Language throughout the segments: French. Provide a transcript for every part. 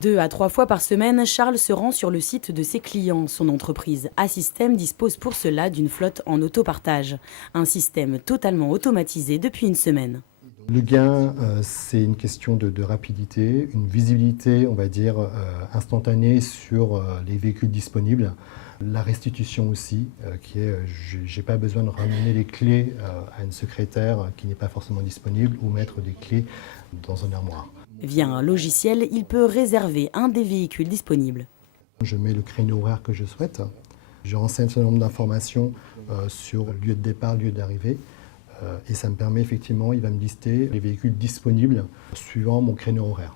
2 à 3 fois par semaine, Charles se rend sur le site de ses clients. Son entreprise Assystem dispose pour cela d'une flotte en autopartage. Un système totalement automatisé depuis une semaine. Le gain, c'est une question de rapidité, une visibilité, on va dire, instantanée sur les véhicules disponibles. La restitution aussi, qui est, j'ai pas besoin de ramener les clés à une secrétaire qui n'est pas forcément disponible ou mettre des clés dans un armoire. Via un logiciel, il peut réserver un des véhicules disponibles. Je mets le créneau horaire que je souhaite. Je renseigne un certain nombre d'informations sur le lieu de départ, le lieu d'arrivée. Et ça me permet effectivement, il va me lister les véhicules disponibles suivant mon créneau horaire.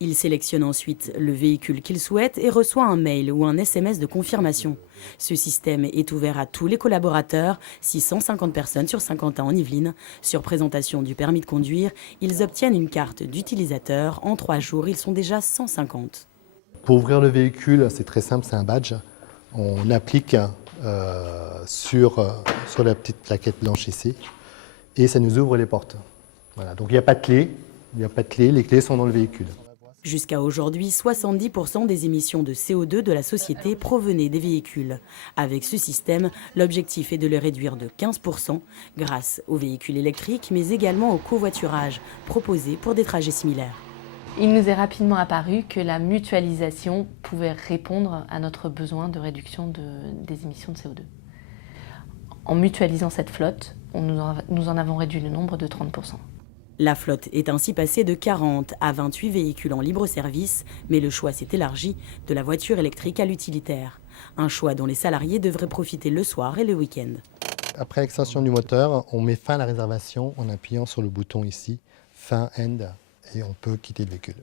Il sélectionne ensuite le véhicule qu'il souhaite et reçoit un mail ou un SMS de confirmation. Ce système est ouvert à tous les collaborateurs, 650 personnes sur Saint-Quentin en Yvelines. Sur présentation du permis de conduire, ils obtiennent une carte d'utilisateur. En 3 jours, ils sont déjà 150. Pour ouvrir le véhicule, c'est très simple, c'est un badge. On applique sur la petite plaquette blanche ici et ça nous ouvre les portes. Voilà. Donc il n'y a pas de clé, les clés sont dans le véhicule. Jusqu'à aujourd'hui, 70% des émissions de CO2 de la société provenaient des véhicules. Avec ce système, l'objectif est de le réduire de 15% grâce aux véhicules électriques, mais également au covoiturage proposé pour des trajets similaires. Il nous est rapidement apparu que la mutualisation pouvait répondre à notre besoin de réduction des émissions de CO2. En mutualisant cette flotte, nous en avons réduit le nombre de 30%. La flotte est ainsi passée de 40 à 28 véhicules en libre service, mais le choix s'est élargi de la voiture électrique à l'utilitaire. Un choix dont les salariés devraient profiter le soir et le week-end. Après l'extension du moteur, on met fin à la réservation en appuyant sur le bouton ici, fin end, et on peut quitter le véhicule.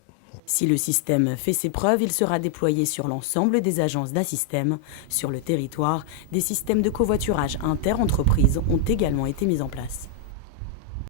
Si le système fait ses preuves, il sera déployé sur l'ensemble des agences d'Assystem. Sur le territoire, des systèmes de covoiturage inter-entreprises ont également été mis en place.